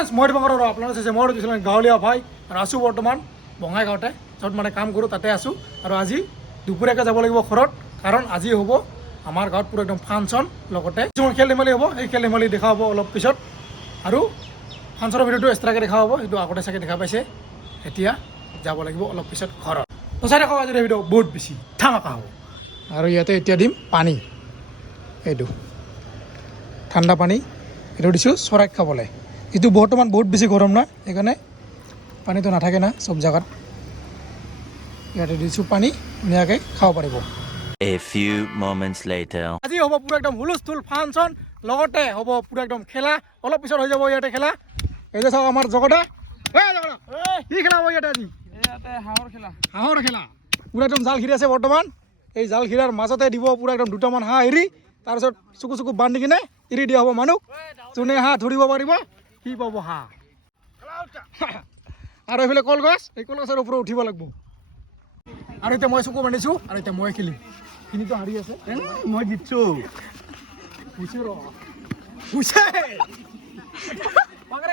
Friends মই আৰু আপোনালোকে চাইছে মই দিছিলোঁ গাঁৱলীয়া ভাই আৰু আছোঁ বৰ্তমান বঙাইগাঁৱতে। য'ত মানে কাম কৰোঁ তাতে আছোঁ। আৰু আজি দুপৰীয়াকৈ যাব লাগিব ঘৰত কাৰণ আজি হ'ব আমাৰ গাঁৱত পূৰা একদম ফাংচন লগতে কিছুমান খেল ধেমালি হ'ব সেই খেল ধেমালি দেখা হ'ব অলপ পিছত। আৰু ফাংচনৰ ভিডিঅ'টো এক্সট্ৰাকৈ দেখা হ'ব সেইটো আগতে চাগে দেখা পাইছে। এতিয়া যাব লাগিব অলপ পিছত ঘৰত। তো চাই থাকক আজিৰ ভিডিঅ' বহুত বেছি ধামাকা হ'ব। আৰু ইয়াতে এতিয়া দিম পানী। এইটো। ঠাণ্ডা পানী। এইটো দিছোঁ চৰাইক খাবলৈ। এইটো বৰ্তমান বহুত বেছি গৰম না সেইকাৰণে পানীটো নাথাকে না চব জেগাত। ইয়াতে দিছোঁ পানী ধুনীয়াকৈ খাব পাৰিব। A few moments later. আজি হ'ব পূৰা একদম হুলস্থুল ফাংচন লগতে হ'ব পূৰা একদম খেলা অলপ পিছত হৈ যাব ইয়াতে খেলা। এই যে চাওক আমাৰ জগতে কি খেলা হ'ব ইয়াতে আজি? হাঁহৰ খেলা। পূৰা একদম জাল ঘিৰি আছে বৰ্তমান। এই জাল ঘিৰাৰ মাজতে দিব পূৰা একদম দুটামান হাঁহ এৰি তাৰপিছত চকু চকু বান্ধি কিনে এৰি দিয়া হ'ব মানুহ যোনে হাঁহ ধৰিব পাৰিব সি পাব হাঁহ আৰু এইফালে কলগছ এই কলগছৰ ওপৰত উঠিব লাগিব। আৰু এতিয়া মই চকু বান্ধিছোঁ আৰু এতিয়া মই খেলিম। খিনিতো হাৰি আছে। মই জিতছো। হৈছে ৰ। হৈছে পাগৰে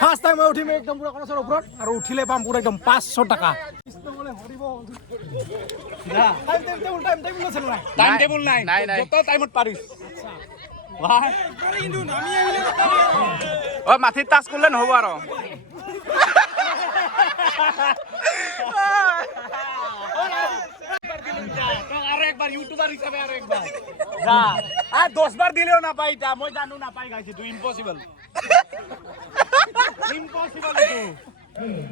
ফার্ষ্ট টাইম মই উঠিম একদম পুরা কলেজৰ ওপৰত আৰু উঠিলে পাম পুৰা একদম পাঁচশো টকা। টাইম টেবুল নাই? নহ'ব আৰু। একবার ইউটিউবার হিসাবে আর একবার যা। আর দশ বার দিলেও না পাই এটা মই জানো না পাই গাইছে তুই impossible impossible itu ini Ah. Ah. Ah. Ah. Ah. Ah. Ah. Ah. Ah. Ah. Ah.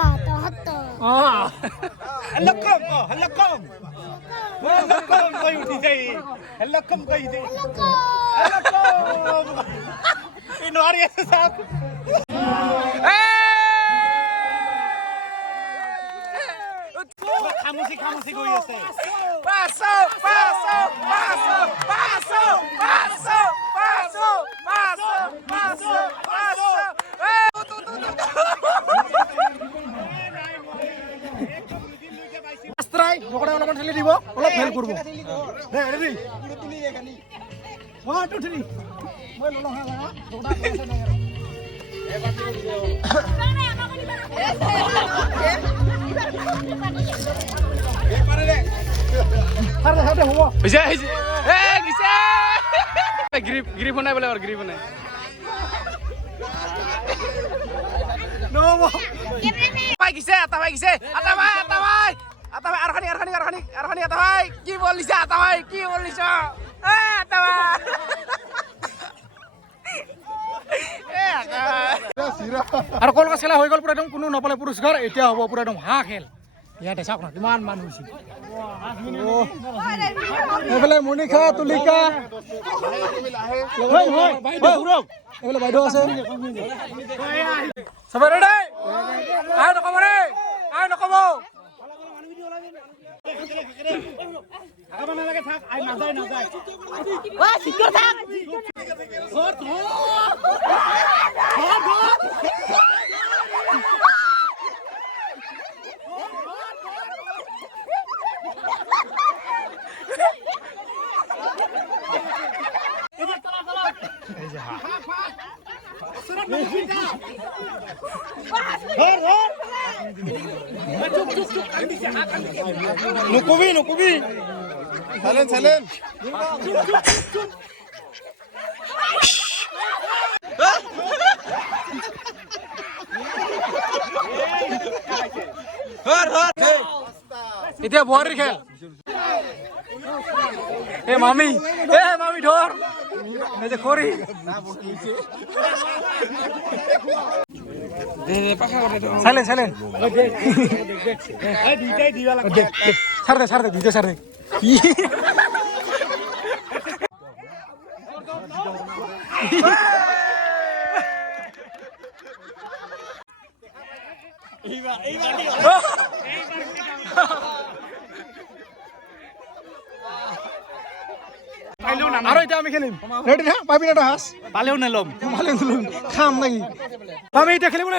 Ah. Ah. اه هل لكم اه هل لكم هل لكم ضيوتي جاي هل لكم ضيوتي هل لكم نهار يا سام খামুচি খামুচি কৰি আছে পাঁচশ পাঁচশ পাঁচশ পাঁচশ পাঁচশ পাঁচশ পাঁচশ লাগলে দিব অলপ হেল্প করব। দে রেডি তুলি এখানে 1 2 3 মই ললো হ্যাঁ লাগা দৌড়া করতে না এ গিছে গ্রিপ গ্রিপ নাই বলে গ্রিপ নাই নো ভাই গিছে আতা ভাই গিছে। আতা ভাই আতা ভাই আটা ভাই আৰখানি আৰখানি আৰখানি আৰখানি আটা ভাই কি বলিছা আটা ভাই কি বলিছ এ আটা ভাই আৰু কলকাতা খেলা হৈ গ'ল পুৰা একদম কোনো নাপালে পুৰস্কাৰ এতিয়া হ'ব পুৰা একদম হাঁহ খেল। ইয়াতে চাওক না কিমান মানুহ হৈছে। এইফালে মণিষা তুলিকা। এইফালে বাইদেউ আছে। চবে ৰেডি আই নকব ৰে আই নকব। থাক নকবি নকবি। চাইলেন চাইলেন এতিয়া বোৱাৰীৰ খেল। এ মামি এ মামি ধৰ এই যে খৰি চাইলেন চাইলেন ছাড় দে ছাড় দে দুইটা ছাড় দে আৰু এতিয়া আমি খেলিম। ৰেডি না? পাবি না হাঁস? পালেও নেলম। ভালে খেলিম খাম নাকি? আমি এতিয়া খেলিব না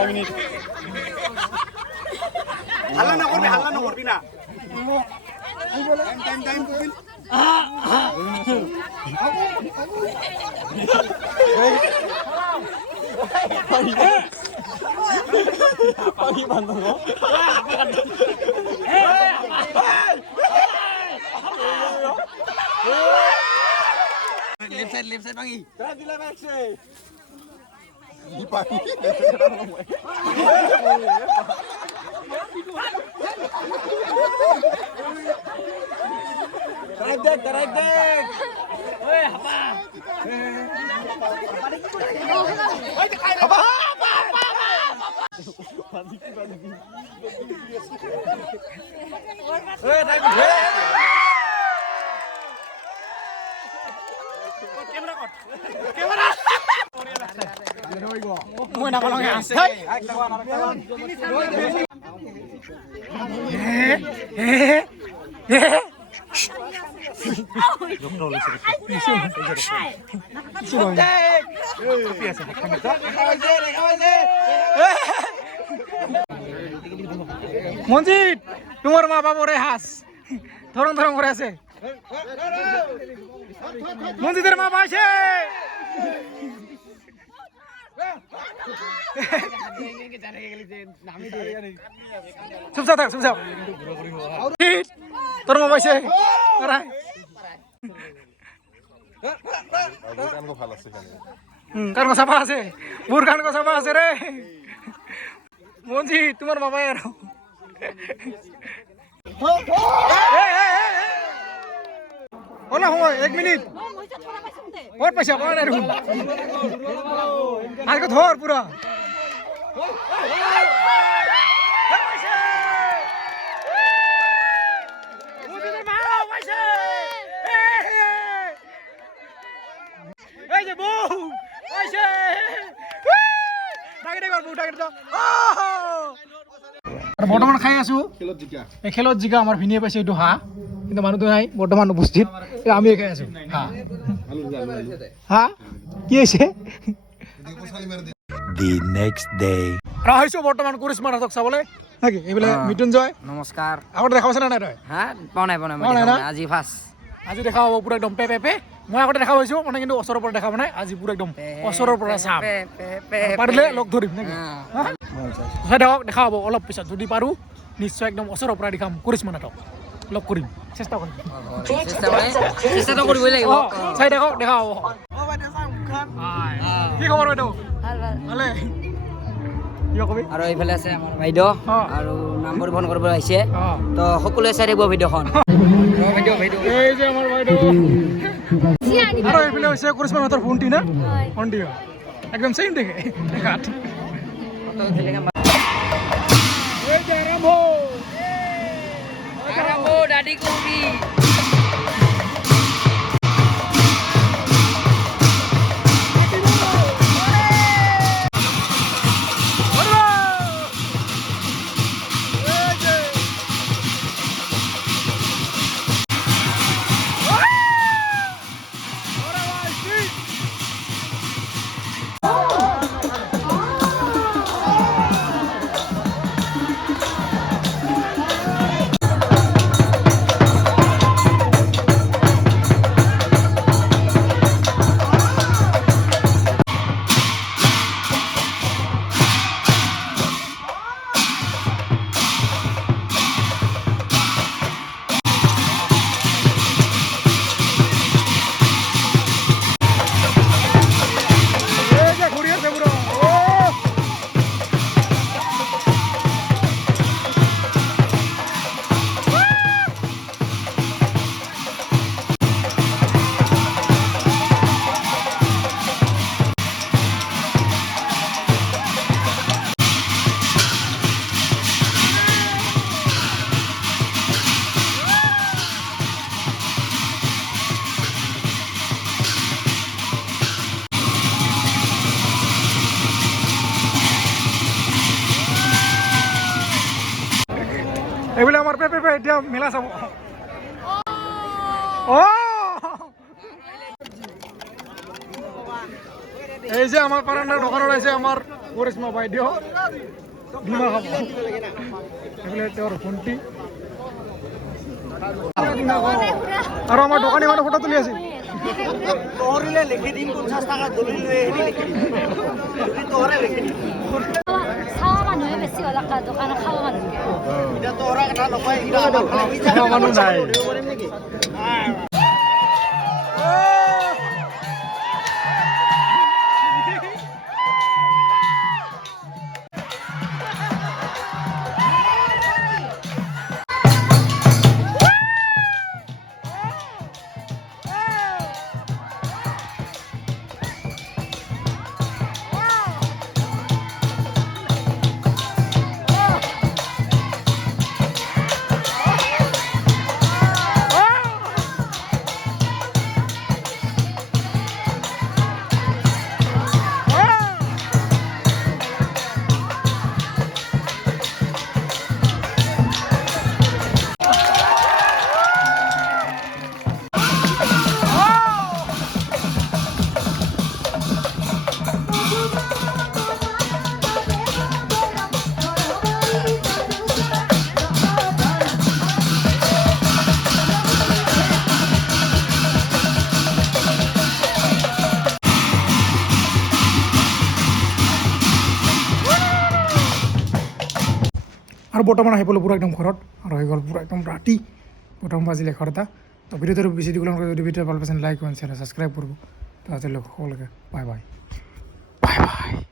ৰেডি হাল্লা নকরবি হাল্লা নকরবি না। 빵이 맞는 거? 립셋 립셋 빵이 드라큘라 맥스 이 빵이 뭐라는 거야? মই নাপালং হাঁস মঞ্জিত তোমার মা বাবরে হাঁস। ধরন ধরন করে আছে। মঞ্জিতের মা পাশে চুপচাপ থাক, চুপচাপ। তোর মা পাইছে আরাই। ভালো আছে। খালি হুম, কান চাফা আছে রে। মঞ্জি তোমার বাবাই আর। ওলা সময় এক মিনিট। ক'ত পাইছা কোৱা নাই দেখোন। ভালকৈ ধৰ পুৰা এই যে বউ পাইছে ডাকে ডাকে বউ ডাকে আৰু বৰ্তমান খাই আছো। এই খেলত জিকা আমাৰ ভিনিয়ে পাইছে এইটো হাঁহ কিন্তু মানুহটো নাই বৰ্তমান উপস্থিত। আমিয়ে খাই আছো। হাঁহ হাঁহ কি হৈছে? The next day. আৰু আহিছো বৰ্তমান কৰিশ্মা নাটক চাবলৈ। নেকি? এইবিলাক মৃত্যুঞ্জয় নমস্কাৰ। আগতে দেখা পাইছে নাই তই? হা? পোৱা নাই পোৱা? নাই। আজি ফাৰ্ষ্ট আজি দেখা হ'ব পুৰা একদম পে পে পে। মই আগতে দেখা পাইছো মানে কিন্তু ওচৰৰ পৰা দেখা পোৱা নাই। আজি পুৰা একদম ওচৰৰ পৰা চাম। পাৰিলে লগ ধৰিম নেকি? থাকক দেখা হ'ব। অলপ পিছত যদি পাৰোঁ নিশ্চয় একদম ওচৰৰ পৰা দেখাম। কৰিশ্মা নাটক। লগ কৰিম। চেষ্টা কৰিম। চেষ্টা কৰে চেষ্টাটো কৰিবই লাগিব। চাই থাকক দেখা হ'ব। হাই। কি খবৰ বাইদেউ? ভালে আৰু এইফালে আছে আমাৰ বাইদেউ। আৰু নাম পৰিবহন কৰিব আহিছে। তো সকলোৱে চাই থাকিব ভিডিঅ'খন। ভিডিঅ' এই যে আৰু এইফালে হৈছে কৰিশ্মা মেহতাৰ ভণ্টি না ভণ্টি হয়। একদম চেইম দেখে। দেখাত দাদি কুবি এই পে এতিয়া মেলা চাব এই যে আমাৰ পাৰাণ্ডাৰ দোকানত আছে আমাৰ কৰিশ্মা বাইদেউ খাব এইবোলে তেওঁৰ ভণ্টি আৰু আমাৰ দোকানী মানুহ ফটো তুলি আছে তহরিলে লিখে দিন পঞ্চাশ টাকা দলিল লিখি দিম যদি তহরে লিখি দিম খাওয়া মানুহে বেছি হ'ল দোকানত খাওয়া মানুহ এতিয়া তহৰা কথা নকয় এতিয়া আমাৰ ফালে কি জানে নাই। আৰু বৰ্তমান আহি পালোঁ পূৰা একদম ঘৰত আৰু হৈ গ'ল পূৰা একদম ৰাতি বৰ্তমান বাজিলে এঘাৰটা। তো ভিডিঅ'টো বেছি দীঘল যদি ভিডিঅ' ভালো পাইছে লাইক কমেণ্ট শ্বেয়াৰ ছাবস্ক্ৰাইব কৰিব। তো আজিলৈ সকলোকে বাই বাই বাই বাই